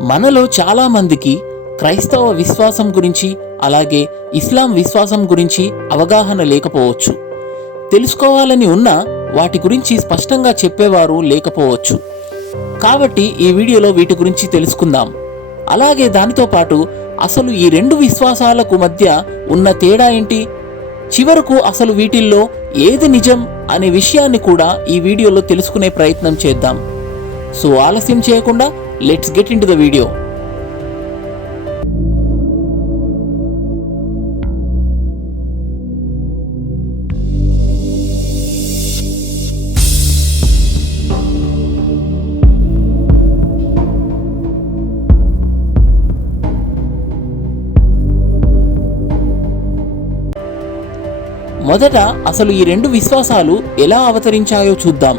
మనలో చాలా మందికి క్రైస్తవ విశ్వాసం గురించి అలాగే ఇస్లాం విశ్వాసం గురించి అవగాహన లేకపోవచ్చు. తెలుసుకోవాలని ఉన్నా వాటి గురించి స్పష్టంగా చెప్పేవారు లేకపోవచ్చు. కాబట్టి ఈ వీడియోలో వీటి గురించి తెలుసుకుందాం. అలాగే దానితో పాటు అసలు ఈ రెండు విశ్వాసాలకు మధ్య ఉన్న తేడా ఏంటి? చివరకు అసలు వీటిల్లో ఏది నిజం అనే విషయాన్ని కూడా ఈ వీడియోలో తెలుసుకునే ప్రయత్నం చేద్దాం. సో ఆలస్యం చేయకుండా let's get into the video మొదట అసలు ఈ రెండు విశ్వాసాలు ఎలా అవతరించాయో చూద్దాం.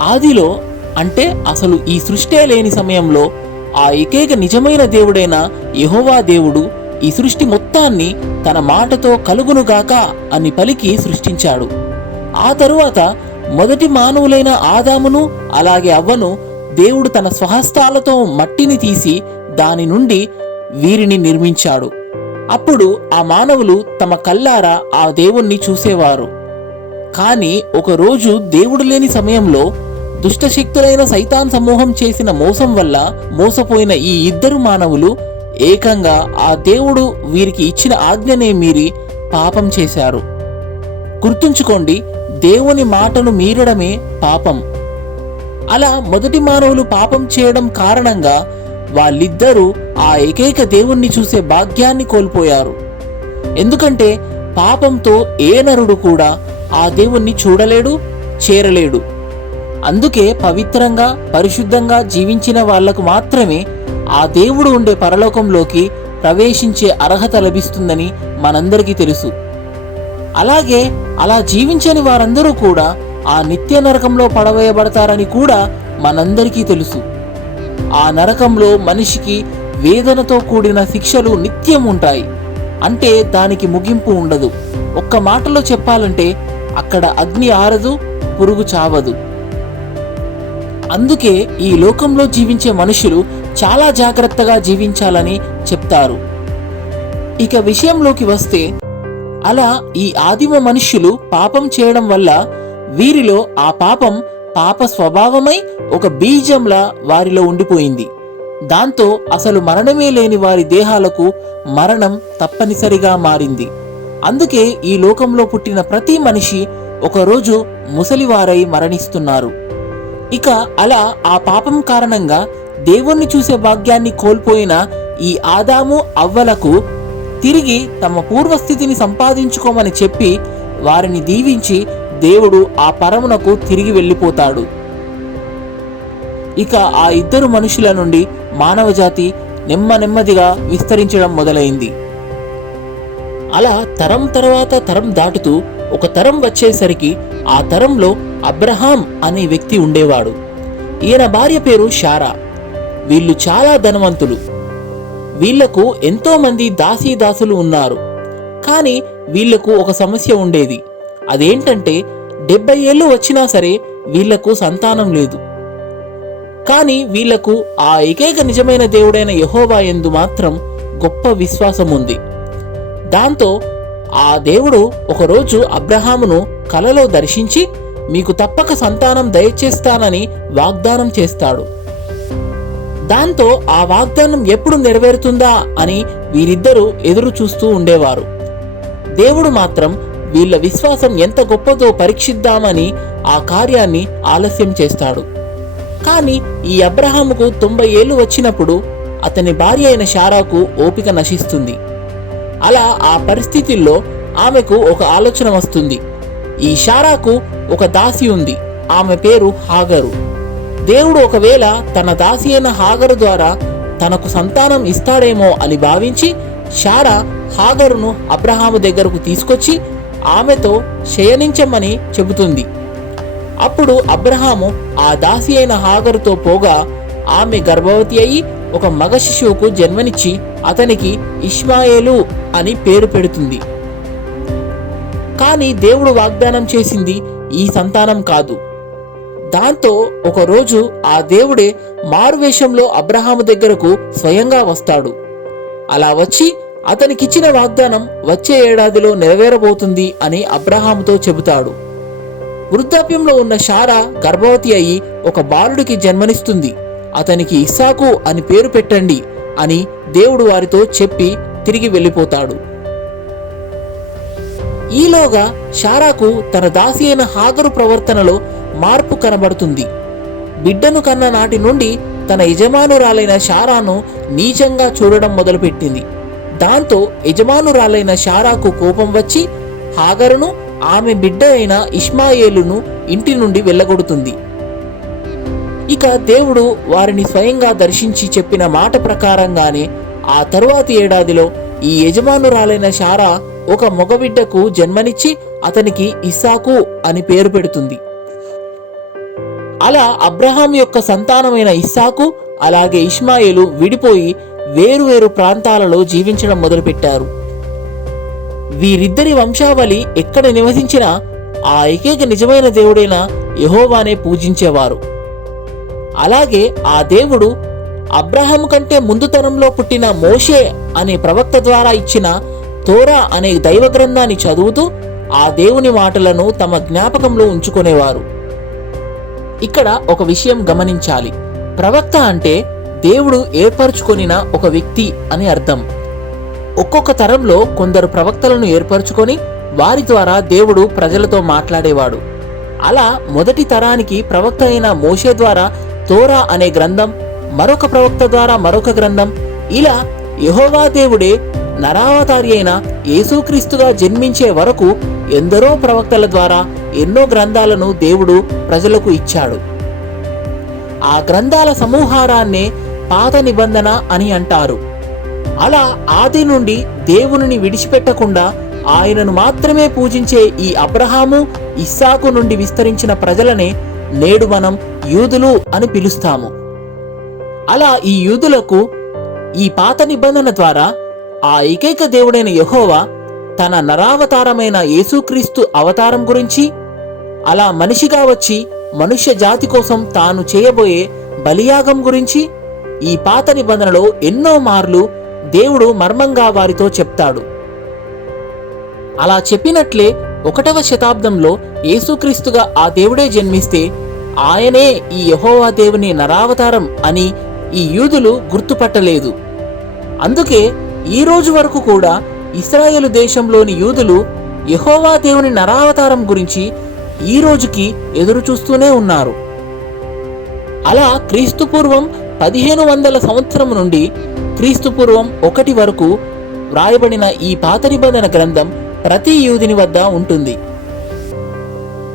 ఆదిలో అంటే అసలు ఈ సృష్టే లేని సమయంలో ఆ ఏకైక నిజమైన దేవుడైన యహోవా దేవుడు ఈ సృష్టి మొత్తాన్ని తన మాటతో కలుగునుగాక అని పలికి సృష్టించాడు. ఆ తరువాత మొదటి మానవులైన ఆదామును అలాగే అవ్వను దేవుడు తన స్వహస్తాలతో మట్టిని తీసి దాని నుండి వీరిని నిర్మించాడు. అప్పుడు ఆ మానవులు తమ కల్లారా ఆ దేవుణ్ణి చూసేవారు. కానీ ఒకరోజు దేవుడు లేని సమయంలో దుష్టశక్తులైన సైతాన్ సమూహం చేసిన మోసం వల్ల మోసపోయిన ఈ ఇద్దరు మానవులు ఏకంగా ఆ దేవుడు వీరికి ఇచ్చిన ఆజ్ఞనే మీరి పాపం చేశారు. గుర్తుంచుకోండి దేవుని మాటను మీరడమే పాపం. అలా మొదటి మానవులు పాపం చేయడం కారణంగా వాళ్ళిద్దరూ ఆ ఏకైక దేవుణ్ణి చూసే భాగ్యాన్ని కోల్పోయారు. ఎందుకంటే పాపంతో ఏ నరుడు కూడా ఆ దేవుణ్ణి చూడలేడు చేరలేడు. అందుకే పవిత్రంగా పరిశుద్ధంగా జీవించిన వాళ్ళకు మాత్రమే ఆ దేవుడు ఉండే పరలోకంలోకి ప్రవేశించే అర్హత లభిస్తుందని మనందరికీ తెలుసు. అలాగే అలా జీవించని వారందరూ కూడా ఆ నిత్య నరకంలో పడవేయబడతారని కూడా మనందరికీ తెలుసు. ఆ నరకంలో మనిషికి వేదనతో కూడిన శిక్షలు నిత్యం ఉంటాయి. అంటే దానికి ముగింపు ఉండదు. ఒక్క మాటలో చెప్పాలంటే అక్కడ అగ్ని ఆరదు పురుగు చావదు. అందుకే ఈ లోకంలో జీవించే మనుషులు చాలా జాగ్రత్తగా జీవించాలని చెప్తారు. ఇక విషయంలోకి వస్తే అలా ఈ ఆదిమ మనుష్యులు పాపం చేయడం వల్ల వీరిలో ఆ పాపం పాప స్వభావమై ఒక బీజంలా వారిలో ఉండిపోయింది. దాంతో అసలు మరణమే లేని వారి దేహాలకు మరణం తప్పనిసరిగా మారింది. అందుకే ఈ లోకంలో పుట్టిన ప్రతి మనిషి ఒకరోజు ముసలివారై మరణిస్తున్నారు. ఇక అలా ఆ పాపం కారణంగా దేవుణ్ణి చూసే భాగ్యాన్ని కోల్పోయిన ఈ ఆదాము అవ్వలకు తిరిగి తమ పూర్వస్థితిని సంపాదించుకోమని చెప్పి వారిని దీవించి దేవుడు ఆ పరమునకు తిరిగి వెళ్ళిపోతాడు. ఇక ఆ ఇద్దరు మనుషుల నుండి మానవజాతి నెమ్మ నెమ్మదిగా విస్తరించడం మొదలైంది. అలా తరం తర్వాత తరం దాటుతూ ఒక తరం వచ్చేసరికి ఆ తరంలో అబ్రహాం అనే వ్యక్తి ఉండేవాడు. ఈయన భార్య పేరు షారా. వీళ్ళు చాలా ధనవంతులు. వీళ్ళకు ఎంతోమంది దాసీ దాసీదాసులు ఉన్నారు. కానీ వీళ్ళకు ఒక సమస్య ఉండేది. అదేంటంటే డెబ్బై ఏళ్ళు వచ్చినా సరే వీళ్ళకు సంతానం లేదు. కానీ వీళ్ళకు ఆ ఏకైక నిజమైన దేవుడైన యహోవా ఎందు మాత్రం గొప్ప విశ్వాసం ఉంది. దాంతో ఆ దేవుడు ఒకరోజు అబ్రహామును కలలో దర్శించి మీకు తప్పక సంతానం దయచేస్తానని వాగ్దానం చేస్తాడు. దాంతో ఆ వాగ్దానం ఎప్పుడు నెరవేరుతుందా అని వీరిద్దరూ ఎదురు చూస్తూ ఉండేవారు. దేవుడు మాత్రం వీళ్ళ విశ్వాసం ఎంత గొప్పదో పరీక్షిద్దామని ఆ కార్యాన్ని ఆలస్యం చేస్తాడు. కానీ ఈ అబ్రహాముకు తొంభై ఏళ్ళు వచ్చినప్పుడు అతని భార్య అయిన షారాకు ఓపిక నశిస్తుంది. అలా ఆ పరిస్థితుల్లో ఆమెకు ఒక ఆలోచన వస్తుంది. ఈ షారాకు ఒక దాసి ఉంది. ఆమె పేరు హాగరు. దేవుడు ఒకవేళ తన దాసి అయిన హాగరు ద్వారా తనకు సంతానం ఇస్తాడేమో అని భావించి షారా హాగరును అబ్రహాము దగ్గరకు తీసుకొచ్చి ఆమెతో శయనించమని చెబుతుంది. అప్పుడు అబ్రహాము ఆ దాసి అయిన హాగరుతో పోగా ఆమె గర్భవతి అయి ఒక మగ శిశువుకు జన్మనిచ్చి అతనికి ఇష్మాయేలు అని పేరు పెడుతుంది. కానీ దేవుడు వాగ్దానం చేసింది ఈ సంతానం కాదు. దాంతో ఒకరోజు ఆ దేవుడే మారువేషంలో అబ్రహాము దగ్గరకు స్వయంగా వస్తాడు. అలా వచ్చి అతనికిచ్చిన వాగ్దానం వచ్చే ఏడాదిలో నెరవేరబోతుంది అని అబ్రహాముతో చెబుతాడు. వృద్ధాప్యంలో ఉన్న షారా గర్భవతి అయి ఒక బాలుడికి జన్మనిస్తుంది. అతనికి ఇస్సాకు అని పేరు పెట్టండి అని దేవుడు వారితో చెప్పి తిరిగి వెళ్ళిపోతాడు. ఈలోగా షారాకు తన దాసి అయిన హాగరు ప్రవర్తనలో మార్పు కనబడుతుంది. బిడ్డను కన్న నాటి నుండి తన యజమానురాలైన షారాను నీచంగా చూడడం మొదలుపెట్టింది. దాంతో యజమానురాలైన షారాకు కోపం వచ్చి హాగరును ఆమె బిడ్డ అయిన ఇష్మాయేలును ఇంటి నుండి వెళ్ళగొడుతుంది. ఇక దేవుడు వారిని స్వయంగా దర్శించి చెప్పిన మాట ప్రకారంగానే ఆ తరువాతి ఏడాదిలో ఈ యజమానురాలైన షారా ఒక మగబిడ్డకు జన్మనిచ్చి అతనికి ఇస్సాకు అని పేరు పెడుతుంది. అలా అబ్రహాం యొక్క సంతానమైన ఇస్సాకు అలాగే ఇష్మాయిలు విడిపోయి వేరువేరు ప్రాంతాలలో జీవించడం మొదలుపెట్టారు. వీరిద్దరి వంశావళి ఎక్కడ నివసించినా ఆ ఏకైక నిజమైన దేవుడైన యహోవానే పూజించేవారు. అలాగే ఆ దేవుడు అబ్రహాం కంటే ముందు తరంలో పుట్టిన మోషే అనే ప్రవక్త ద్వారా ఇచ్చిన తోరా అనే దైవ గ్రంథాన్ని చదువుతూ ఆ దేవుని మాటలను తమ జ్ఞాపకంలో ఉంచుకునేవారు. ఇక్కడ ఒక విషయం గమనించాలి. ప్రవక్త అంటే దేవుడు ఏర్పరచుకొనిన ఒక వ్యక్తి అని అర్థం. ఒక్కొక్క తరంలో కొందరు ప్రవక్తలను ఏర్పరచుకొని వారి ద్వారా దేవుడు ప్రజలతో మాట్లాడేవాడు. అలా మొదటి తరానికి ప్రవక్త అయిన మోషే ద్వారా తోరా అనే గ్రంథం మరొక ప్రవక్త ద్వారా మరొక గ్రంథం. ఇలా యహోవా దేవుడే నరావతారి అయిన యేసుక్రీస్తుగా జన్మించే వరకు ఎందరో ప్రవక్తల ద్వారా ఎన్నో గ్రంథాలను దేవుడు ప్రజలకు ఇచ్చాడు. ఆ గ్రంథాల సమూహారాన్నే పాత నిబంధన అని అంటారు. అలా ఆది నుండి దేవునిని విడిచిపెట్టకుండా ఆయనను మాత్రమే పూజించే ఈ అబ్రహాము ఇస్సాకు నుండి విస్తరించిన ప్రజలనే నేడు మనం యూదులు అని పిలుస్తాము. అలా ఈ యూదులకు ఈ పాత నిబంధన ద్వారా ఆ ఏకైక దేవుడైన యహోవా తన నరావతారమైన యేసుక్రీస్తు అవతారం గురించి అలా మనిషిగా వచ్చి మనుష్య జాతి కోసం తాను చేయబోయే బలియాగం గురించి ఈ పాత నిబంధనలో ఎన్నో మార్లు దేవుడు మర్మంగా వారితో చెప్తాడు. అలా చెప్పినట్లే ఒకటవ శతాబ్దంలో యేసుక్రీస్తుగా ఆ దేవుడే జన్మిస్తే ఆయనే ఈ యహోవా దేవుని నరావతారం అని ఈ యూదులు గుర్తుపట్టలేదు. అందుకే ఈ రోజు వరకు కూడా ఇస్రాయేలు దేశంలోని యూదులు యెహోవా దేవుని నరావతారం గురించి ఈ రోజుకి ఎదురు చూస్తూనే ఉన్నారు. అలా క్రీస్తుపూర్వం పదిహేను వందల సంవత్సరం నుండి క్రీస్తుపూర్వం ఒకటి వరకు వ్రాయబడిన ఈ పాత నిబంధన గ్రంథం ప్రతి యూదిని వద్ద ఉంటుంది.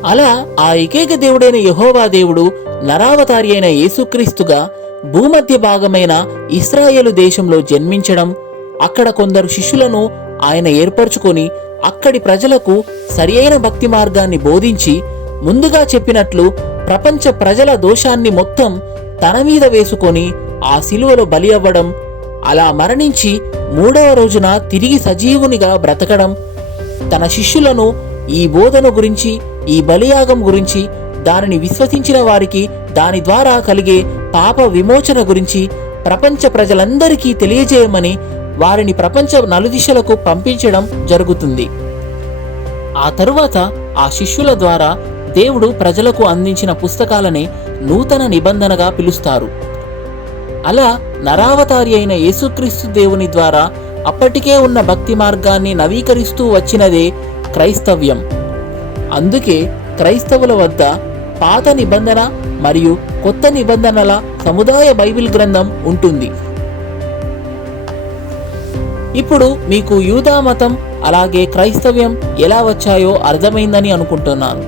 అలా ఆ ఏకైక దేవుడైన యహోవా దేవుడు నరావతారి అయిన యేసుక్రీస్తుగా భూమధ్య భాగమైన ఇస్రాయేలు దేశంలో జన్మించడం అక్కడ కొందరు శిష్యులను ఆయన ఏర్పరచుకొని అక్కడి ప్రజలకు సరియైన భక్తి మార్గాన్ని బోధించి ముందుగా చెప్పినట్లు ప్రపంచ ప్రజల దోషాన్ని మొత్తం తన మీద వేసుకొని ఆ శిలువలో బలి అవ్వడం అలా మరణించి మూడవ రోజున తిరిగి సజీవునిగా బ్రతకడం తన శిష్యులను ఈ బోధన గురించి ఈ బలియాగం గురించి దానిని విశ్వసించిన వారికి దాని ద్వారా కలిగే పాప విమోచన గురించి ప్రపంచ ప్రజలందరికీ తెలియజేయమని వారిని ప్రపంచ నలుదిశలకు పంపించడం జరుగుతుంది. ఆ తరువాత ఆ శిష్యుల ద్వారా దేవుడు ప్రజలకు అందించిన పుస్తకాలనే నూతన నిబంధనగా పిలుస్తారు. అలా నరావతారి అయిన యేసుక్రీస్తు దేవుని ద్వారా అప్పటికే ఉన్న భక్తి మార్గాన్ని నవీకరిస్తూ వచ్చినదే క్రైస్తవ్యం. అందుకే క్రైస్తవుల వద్ద పాత నిబంధన మరియు కొత్త నిబంధనల సముదాయ బైబిల్ గ్రంథం ఉంటుంది. ఇప్పుడు మీకు యూదా మతం అలాగే క్రైస్తవ్యం ఎలా వచ్చాయో అర్థమైందని అనుకుంటున్నాను.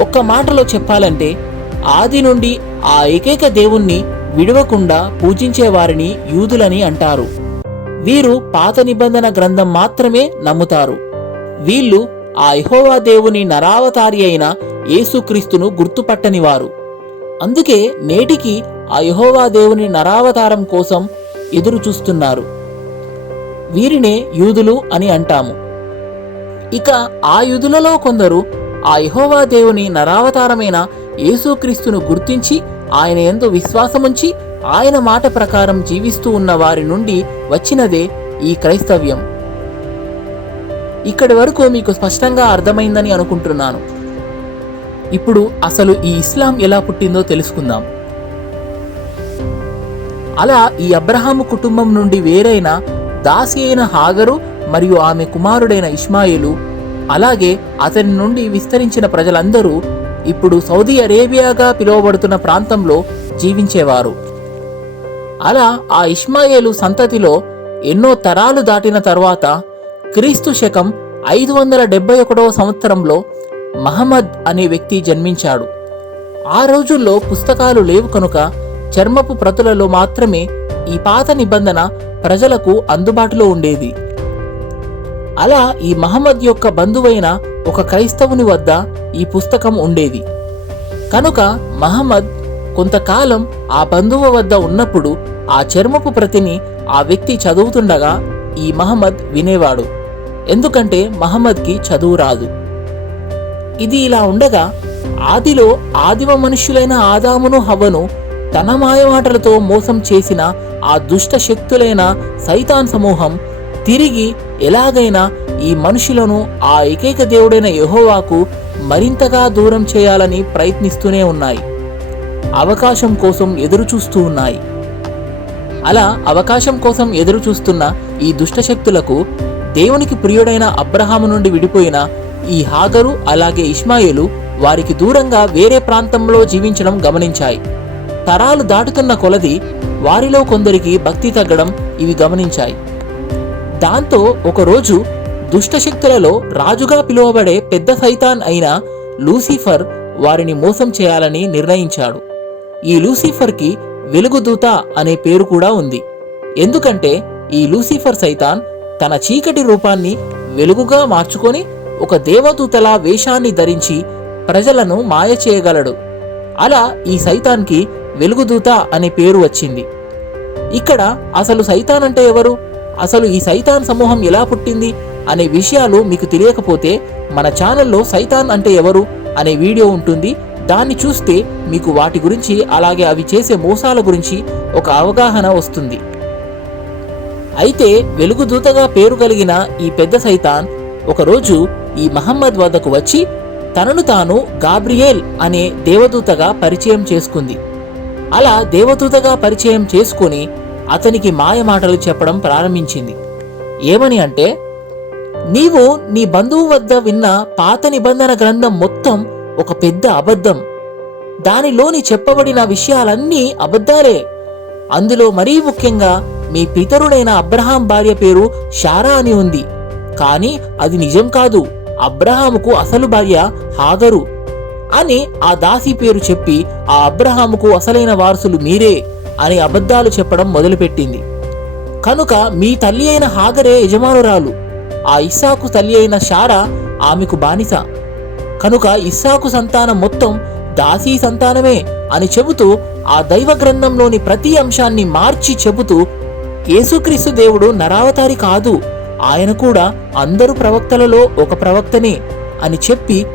ఒక్క మాటలో చెప్పాలంటే ఆది నుండి ఆ ఏకైక దేవుణ్ణి విడవకుండా పూజించే వారిని యూదులని అంటారు. వీరు పాత నిబంధన గ్రంథం మాత్రమే నమ్ముతారు. వీళ్ళు ఆ యహోవా దేవుని నరావతారి అయిన యేసుక్రీస్తును గుర్తుపట్టని వారు. అందుకే నేటికి ఆ యహోవా దేవుని నరావతారం కోసం ఎదురు చూస్తున్నారు. వీరినే యూదులు అని అంటాము. ఇక ఆ యూదులలో కొందరు ఆ యహోవా దేవుని నరావతారమైన యేసుక్రీస్తును గుర్తించి ఆయన ఎందు విశ్వాసముంచి ఆయన మాట ప్రకారం జీవిస్తూ ఉన్న వారి నుండి వచ్చినదే ఈ క్రైస్తవ్యం. ఇక్కడి వరకు మీకు స్పష్టంగా అర్థమైందని అనుకుంటున్నాను. ఇప్పుడు అసలు ఈ ఇస్లాం ఎలా పుట్టిందో తెలుసుకుందాం. అలా ఈ అబ్రహాము కుటుంబం నుండి వేరైన దాసి అయిన హాగరు మరియు ఆమె కుమారుడైన ఇస్మాయిలు అలాగే అతని నుండి విస్తరించిన ప్రజలందరూ ఇప్పుడు సౌదీ అరేబియాగా పిలువబడుతున్న ప్రాంతంలో జీవించేవారు. అలా ఆ ఇష్మాయేలు సంతతిలో ఎన్నో తరాలు దాటిన తర్వాత క్రీస్తు శకం ఐదు వందల డెబ్బై ఒకటవ సంవత్సరంలో మహమ్మద్ అనే వ్యక్తి జన్మించాడు. ఆ రోజుల్లో పుస్తకాలు లేవు కనుక చర్మపు ప్రతులలో మాత్రమే ఈ పాత నిబంధన ప్రజలకు అందుబాటులో ఉండేది. అలా ఈ మహమ్మద్ యొక్క బంధువైన ఒక క్రైస్తవుని వద్ద ఈ పుస్తకం ఉండేది. కనుక మహమ్మద్ కొంతకాలం ఆ బంధువు వద్ద ఉన్నప్పుడు ఆ చర్మపు ప్రతిని ఆ వ్యక్తి చదువుతుండగా ఈ మహమ్మద్ వినేవాడు. ఎందుకంటే మహమ్మద్కి చదువు రాదు. ఇది ఇలా ఉండగా ఆదిలో ఆదిమ మనుష్యులైన ఆదామును హవ్వను తన మాయమాటలతో మోసం చేసిన ఆ దుష్ట శక్తులైన సైతాన్ సమూహం తిరిగి ఎలాగైనా ఈ మనుషులను ఆ ఏకైక దేవుడైన యహోవాకు మరింతగా దూరం చేయాలని ప్రయత్నిస్తూనే ఉన్నాయి. అవకాశం కోసం ఎదురు చూస్తూ ఉన్నాయి. అలా అవకాశం కోసం ఎదురు చూస్తున్న ఈ దుష్టశక్తులకు దేవునికి ప్రియుడైన అబ్రహాము నుండి విడిపోయిన ఈ హాగరు అలాగే ఇష్మాయేలు వారికి దూరంగా వేరే ప్రాంతంలో జీవించడం గమనించాయి. తరాలు దాటుతున్న కొలది వారిలో కొందరికి భక్తి తగ్గడం ఇవి గమనించాయి. దాంతో ఒకరోజు దుష్టశక్తులలో రాజుగా పిలువబడే పెద్ద సైతాన్ అయిన లూసిఫర్ వారిని మోసం చేయాలని నిర్ణయించాడు. ఈ లూసిఫర్కి వెలుగుదూత అనే పేరు కూడా ఉంది. ఎందుకంటే ఈ లూసిఫర్ సైతాన్ తన చీకటి రూపాన్ని వెలుగుగా మార్చుకొని ఒక దేవదూతలా వేషాన్ని ధరించి ప్రజలను మాయ చేయగలడు. అలా ఈ సైతాన్కి వెలుగుదూత అనే పేరు వచ్చింది. ఇక్కడ అసలు సైతాన్ అంటే ఎవరు? అసలు ఈ సైతాన్ సమూహం ఎలా పుట్టింది? అనే విషయాలు మీకు తెలియకపోతే మన ఛానల్లో సైతాన్ అంటే ఎవరు? అనే వీడియో ఉంటుంది. దాన్ని చూస్తే మీకు వాటి గురించి అలాగే అవి చేసే మోసాల గురించి ఒక అవగాహన వస్తుంది. అయితే వెలుగుదూతగా పేరు కలిగిన ఈ పెద్ద సైతాన్ ఒకరోజు ఈ మహమ్మద్ వద్దకు వచ్చి తనను తాను గాబ్రియేల్ అనే దేవదూతగా పరిచయం చేసుకుంది. అలా దేవదూతగా పరిచయం చేసుకుని అతనికి మాయ మాటలు చెప్పడం ప్రారంభించింది. ఏమని అంటే నీవు నీ బంధువు వద్ద విన్న పాత నిబంధన గ్రంథం మొత్తం ఒక పెద్ద అబద్ధం. దానిలోని చెప్పబడిన విషయాలన్నీ అబద్ధాలే. అందులో మరీ ముఖ్యంగా మీ పితరుడైన అబ్రహాం భార్య పేరు షారా అని ఉంది. కానీ అది నిజం కాదు. అబ్రహాముకు అసలు భార్య హాగరు అని ఆ దాసి పేరు చెప్పి ఆ అబ్రహాముకు అసలైన వారసులు మీరే అని అబద్ధాలు చెప్పడం మొదలుపెట్టింది. కనుక మీ తల్లి అయిన హాగరే యజమానురాలు. ఆ ఇస్సాకు తల్లి అయిన షారా ఆమెకు బానిస. కనుక ఇస్సాకు సంతానం మొత్తం దాసీ సంతానమే అని చెబుతూ ఆ దైవ గ్రంథంలోని ప్రతి అంశాన్ని మార్చి చెబుతూ యేసుక్రీస్తు దేవుడు నరావతారి కాదు. ఆయన కూడా అందరు ప్రవక్తలలో ఒక ప్రవక్తనే అని చెప్పి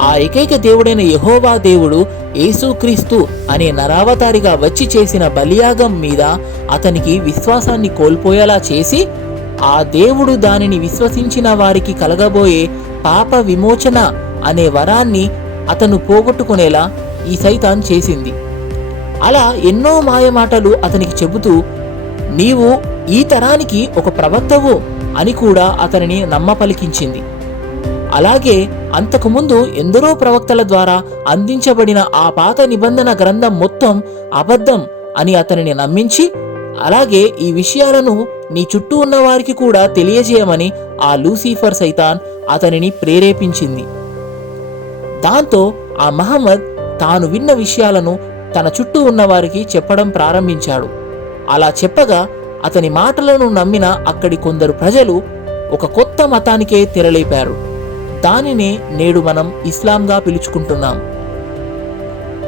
ఆ ఏకైక దేవుడైన యహోవా దేవుడు యేసుక్రీస్తు అనే నరావతారిగా వచ్చి చేసిన బలియాగం మీద అతనికి విశ్వాసాన్ని కోల్పోయేలా చేసి ఆ దేవుడు దానిని విశ్వసించిన వారికి కలగబోయే పాప విమోచన అనే వరాన్ని అతను పోగొట్టుకునేలా ఈ సైతాన్ చేసింది. అలా ఎన్నో మాయమాటలు అతనికి చెబుతూ నీవు ఈ తరానికి ఒక ప్రవక్తవు అని కూడా అతనిని నమ్మపలికించింది. అలాగే అంతకుముందు ఎందరో ప్రవక్తల ద్వారా అందించబడిన ఆ పాత నిబంధన గ్రంథం మొత్తం అబద్ధం అని అతనిని నమ్మించి అలాగే ఈ విషయాలను నీ చుట్టూ ఉన్న వారికి కూడా తెలియజేయమని ఆ లూసిఫర్ సైతాన్ అతనిని ప్రేరేపించింది. దాంతో ఆ మహమ్మద్ తాను విన్న విషయాలను తన చుట్టూ ఉన్న వారికి చెప్పడం ప్రారంభించాడు. అలా చెప్పగా అతని మాటలను నమ్మిన అక్కడి కొందరు ప్రజలు ఒక కొత్త మతానికే తెరలేపారు. దానినే నేడు మనం ఇస్లాంగా పిలుచుకుంటున్నాం.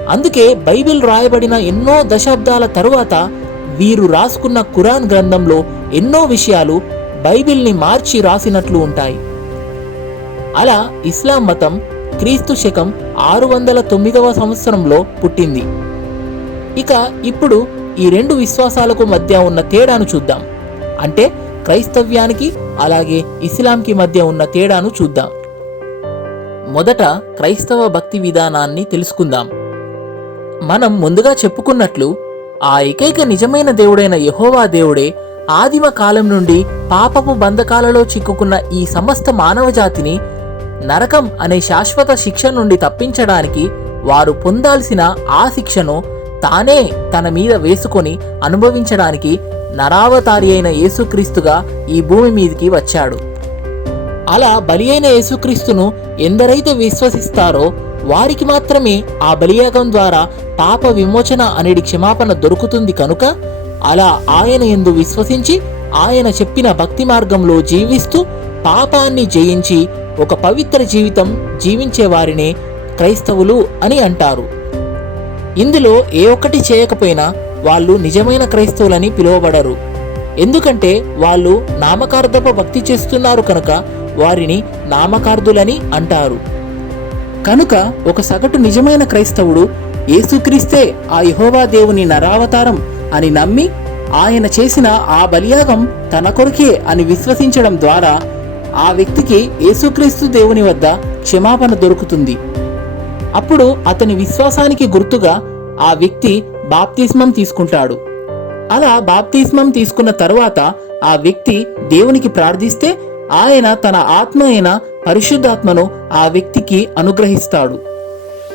అందుకే బైబిల్ రాయబడిన ఎన్నో దశాబ్దాల తరువాత వీరు రాసుకున్న ఖురాన్ గ్రంథంలో ఎన్నో విషయాలు బైబిల్ని మార్చి రాసినట్లు ఉంటాయి. అలా ఇస్లాం మతం క్రీస్తు శకం ఆరు వందల తొమ్మిదవ సంవత్సరంలో పుట్టింది. ఇక ఇప్పుడు ఈ రెండు విశ్వాసాలకు మధ్య ఉన్న తేడాను చూద్దాం. అంటే క్రైస్తవ్యానికి అలాగే ఇస్లాంకి మధ్య ఉన్న తేడాను చూద్దాం. మొదట క్రైస్తవ భక్తి విధానాన్ని తెలుసుకుందాం. మనం ముందుగా చెప్పుకున్నట్లు ఆ ఏకైక నిజమైన దేవుడైన యహోవా దేవుడే ఆదిమ కాలం నుండి పాపపు బంధకాలలో చిక్కుకున్న ఈ సమస్త మానవజాతిని నరకం అనే శాశ్వత శిక్ష నుండి తప్పించడానికి వారు పొందాల్సిన ఆ శిక్షను తానే తన మీద వేసుకొని అనుభవించడానికి నరావతారి అయిన యేసుక్రీస్తుగా ఈ భూమి మీదికి వచ్చాడు. అలా బలి అయిన యేసుక్రీస్తును ఎందరైతే విశ్వసిస్తారో వారికి మాత్రమే ఆ బలియాగం ద్వారా పాప విమోచన అనేది క్షమాపణ దొరుకుతుంది కనుక అలా ఆయన ఎందు విశ్వసించి ఆయన చెప్పిన భక్తి మార్గంలో జీవిస్తూ పాపాన్ని జయించి ఒక పవిత్ర జీవితం జీవించే వారినే క్రైస్తవులు అని అంటారు. ఇందులో ఏ ఒక్కటి చేయకపోయినా వాళ్ళు నిజమైన క్రైస్తవులని పిలువబడరు. ఎందుకంటే వాళ్ళు నామకార్థపు భక్తి చేస్తున్నారు కనుక వారిని నామకార్థులని అంటారు. కనుక ఒక సగటు నిజమైన క్రైస్తవుడు ఏసుక్రీస్తే ఆ యహోవా దేవుని నరావతారం అని నమ్మి ఆయన చేసిన ఆ బలియాగం తన కొరకే అని విశ్వసించడం ద్వారా ఆ వ్యక్తికి యేసుక్రీస్తు దేవుని వద్ద క్షమాపణ దొరుకుతుంది. అప్పుడు అతని విశ్వాసానికి గుర్తుగా ఆ వ్యక్తి బాప్తిస్మం తీసుకుంటాడు. అలా బాప్తిస్మం తీసుకున్న తరువాత ఆ వ్యక్తి దేవునికి ప్రార్థిస్తే ఆయన తన ఆత్మ అయిన పరిశుద్ధాత్మను ఆ వ్యక్తికి అనుగ్రహిస్తాడు.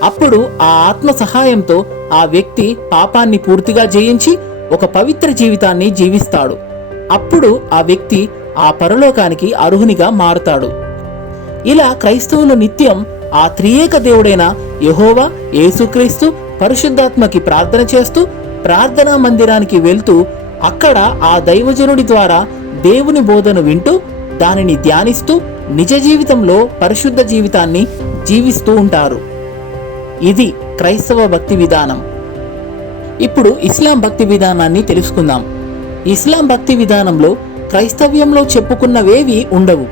అప్పుడు ఆ ఆత్మ సహాయంతో ఆ వ్యక్తి పాపాన్ని పూర్తిగా జయించి ఒక పవిత్ర జీవితాన్ని జీవిస్తాడు. అప్పుడు ఆ వ్యక్తి ఆ పరలోకానికి అర్హునిగా మారుతాడు. ఇలా క్రైస్తవులు నిత్యం ఆ త్రియేక దేవుడైన యహోవా యేసుక్రీస్తు పరిశుద్ధాత్మకి ప్రార్థన చేస్తూ ప్రార్థనా మందిరానికి వెళ్తూ అక్కడ ఆ దైవజనుడి ద్వారా దేవుని బోధను వింటూ దానిని ధ్యానిస్తూ నిజ జీవితంలో పరిశుద్ధ జీవితాన్ని జీవిస్తూ ఉంటారు. ఇది క్రైస్తవ భక్తి విధానం. ఇప్పుడు ఇస్లాం భక్తి విధానాన్ని తెలుసుకుందాం. ఇస్లాం భక్తి విధానంలో క్రైస్తవ్యంలో చెప్పుకున్నవేవి ఉండవు.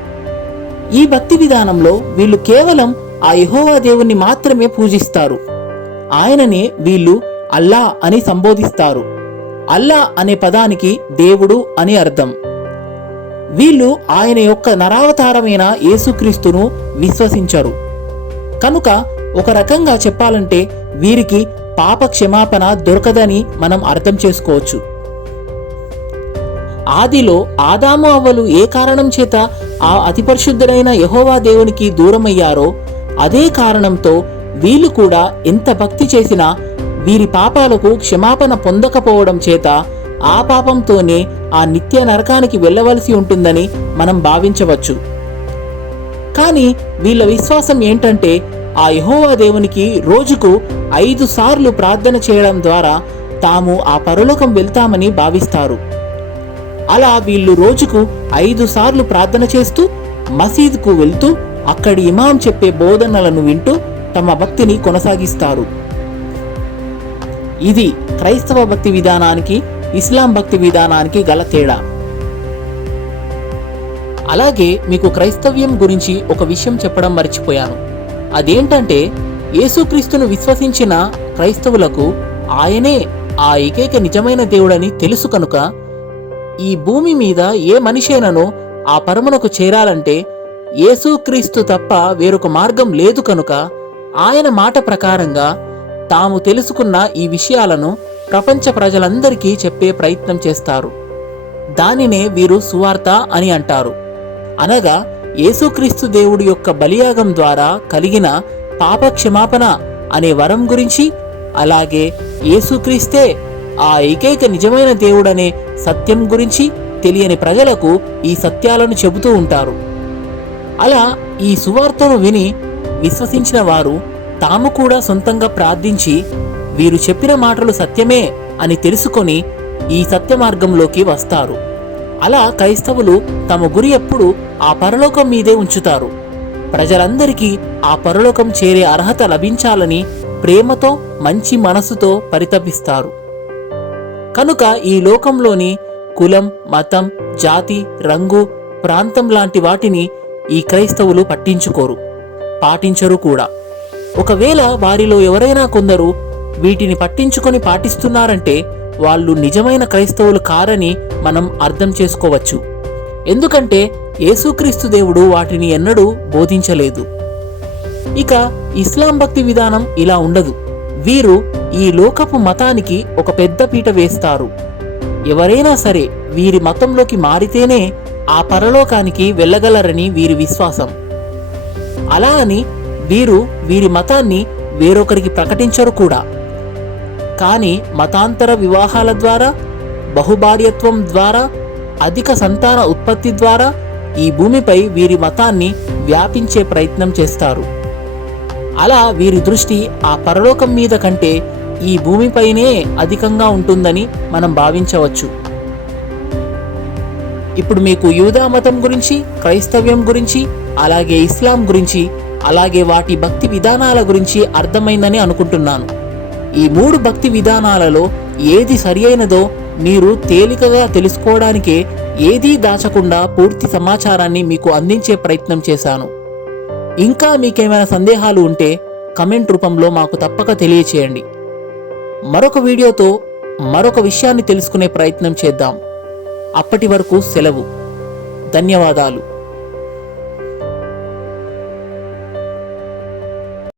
ఈ భక్తి విధానంలో వీళ్ళు కేవలం ఆ యహోవా దేవుణ్ణి మాత్రమే పూజిస్తారు. ఆయననే వీళ్ళు అల్లా అని సంబోధిస్తారు. అల్లా అనే పదానికి దేవుడు అని అర్థం. వీళ్ళు ఆయన యొక్క నరావతారమైన యేసుక్రీస్తును విశ్వసించరు. కనుక ఒక రకంగా చెప్పాలంటే వీరికి పాప క్షమాపణ దొరకదని మనం అర్థం చేసుకోవచ్చు. ఆదిలో ఆదాము అవ్వలు ఏ కారణం చేత ఆ అతి పరిశుద్ధుడైన యహోవా దేవునికి దూరమయ్యారో అదే కారణంతో వీళ్ళు కూడా ఎంత భక్తి చేసినా వీరి పాపాలకు క్షమాపణ పొందకపోవడం చేత ఆ పాపంతోనే ఆ నిత్య నరకానికి వెళ్ళవలసి ఉంటుందని మనం భావించవచ్చు. కానీ వీళ్ళ విశ్వాసం ఏంటంటే ఆ యహోవా దేవునికి రోజుకు ఐదు సార్లు ప్రార్థన చేయడం ద్వారా తాము ఆ పరలోకం వెళ్తామని భావిస్తారు. అలా వీళ్ళు రోజుకు ఐదు సార్లు ప్రార్థన చేస్తూ మసీదుకు వెళ్తూ అక్కడి ఇమాం చెప్పే బోధనలను వింటూ తమ భక్తిని కొనసాగిస్తారు. ఇది క్రైస్తవ భక్తి విధానానికి ఇస్లాం భక్తి విధానానికి గల తేడా. అలాగే మీకు క్రైస్తవ్యం గురించి ఒక విషయం చెప్పడం మర్చిపోయాను. అదేంటంటే యేసుక్రీస్తును విశ్వసించిన క్రైస్తవులకు ఆయనే ఆ ఏకైక నిజమైన దేవుడని తెలుసు కనుక ఈ భూమి మీద ఏ మనిషైనను ఆ పరమునకు చేరాలంటే యేసుక్రీస్తు తప్ప వేరొక మార్గం లేదు కనుక ఆయన మాట ప్రకారంగా తాము తెలుసుకున్న ఈ విషయాలను ప్రపంచ ప్రజలందరికీ చెప్పే ప్రయత్నం చేస్తారు. దానినే వీరు సువార్త అని అంటారు. అనగా యేసుక్రీస్తు దేవుడి యొక్క బలియాగం ద్వారా కలిగిన పాప క్షమాపణ అనే వరం గురించి అలాగే యేసుక్రీస్తే ఆ ఏకైక నిజమైన దేవుడనే సత్యం గురించి తెలియని ప్రజలకు ఈ సత్యాలను చెబుతూ ఉంటారు. అలా ఈ సువార్తను విని విశ్వసించిన వారు తాము కూడా సొంతంగా ప్రార్థించి వీరు చెప్పిన మాటలు సత్యమే అని తెలుసుకొని ఈ సత్య మార్గంలోకి వస్తారు. అలా క్రైస్తవులు తమ గురి ఎప్పుడు ఆ పరలోకం మీదే ఉంచుతారు. ప్రజలందరికీ ఆ పరలోకం చేరే అర్హత లభించాలని ప్రేమతో మంచి మనసుతో పరితపిస్తారు. కనుక ఈ లోకంలోని కులం మతం జాతి రంగు ప్రాంతం లాంటి వాటిని ఈ క్రైస్తవులు పట్టించుకోరు పాటించరు కూడా. ఒకవేళ వారిలో ఎవరైనా కొందరు వీటిని పట్టించుకొని పాటిస్తున్నారంటే వాళ్ళు నిజమైన క్రైస్తవులు కారని మనం అర్థం చేసుకోవచ్చు. ఎందుకంటే యేసుక్రీస్తు దేవుడు వాటిని ఎన్నడూ బోధించలేదు. ఇక ఇస్లాం భక్తి విధానం ఇలా ఉండదు. వీరు ఈ లోకపు మతానికి ఒక పెద్ద పీట వేస్తారు. ఎవరైనా సరే వీరి మతంలోకి మారితేనే ఆ పరలోకానికి వెళ్ళగలరని వీరి విశ్వాసం. అలా అని వీరు వీరి మతాన్ని వేరొకరికి ప్రకటించరు కూడా. కానీ మతాంతర వివాహాల ద్వారా బహుభార్యత్వం ద్వారా అధిక సంతాన ఉత్పత్తి ద్వారా ఈ భూమిపై వీరి మతాన్ని వ్యాపించే ప్రయత్నం చేస్తారు. అలా వీరి దృష్టి ఆ పరలోకం మీద కంటే ఈ భూమిపైనే అధికంగా ఉంటుందని మనం భావించవచ్చు. ఇప్పుడు మీకు యూదా మతం గురించి క్రైస్తవ్యం గురించి అలాగే ఇస్లాం గురించి అలాగే వాటి భక్తి విధానాల గురించి అర్థమైందని అనుకుంటున్నాను. ఈ మూడు భక్తి విధానాలలో ఏది సరియైనదో మీరు తేలికగా తెలుసుకోవడానికే ఏదీ దాచకుండా పూర్తి సమాచారాన్ని మీకు అందించే ప్రయత్నం చేశాను. ఇంకా మీకేమైనా సందేహాలు ఉంటే కమెంట్ రూపంలో మాకు తప్పక తెలియచేయండి. మరొక వీడియోతో మరొక విషయాన్ని తెలుసుకునే ప్రయత్నం చేద్దాం. అప్పటి వరకు సెలవు. ధన్యవాదాలు.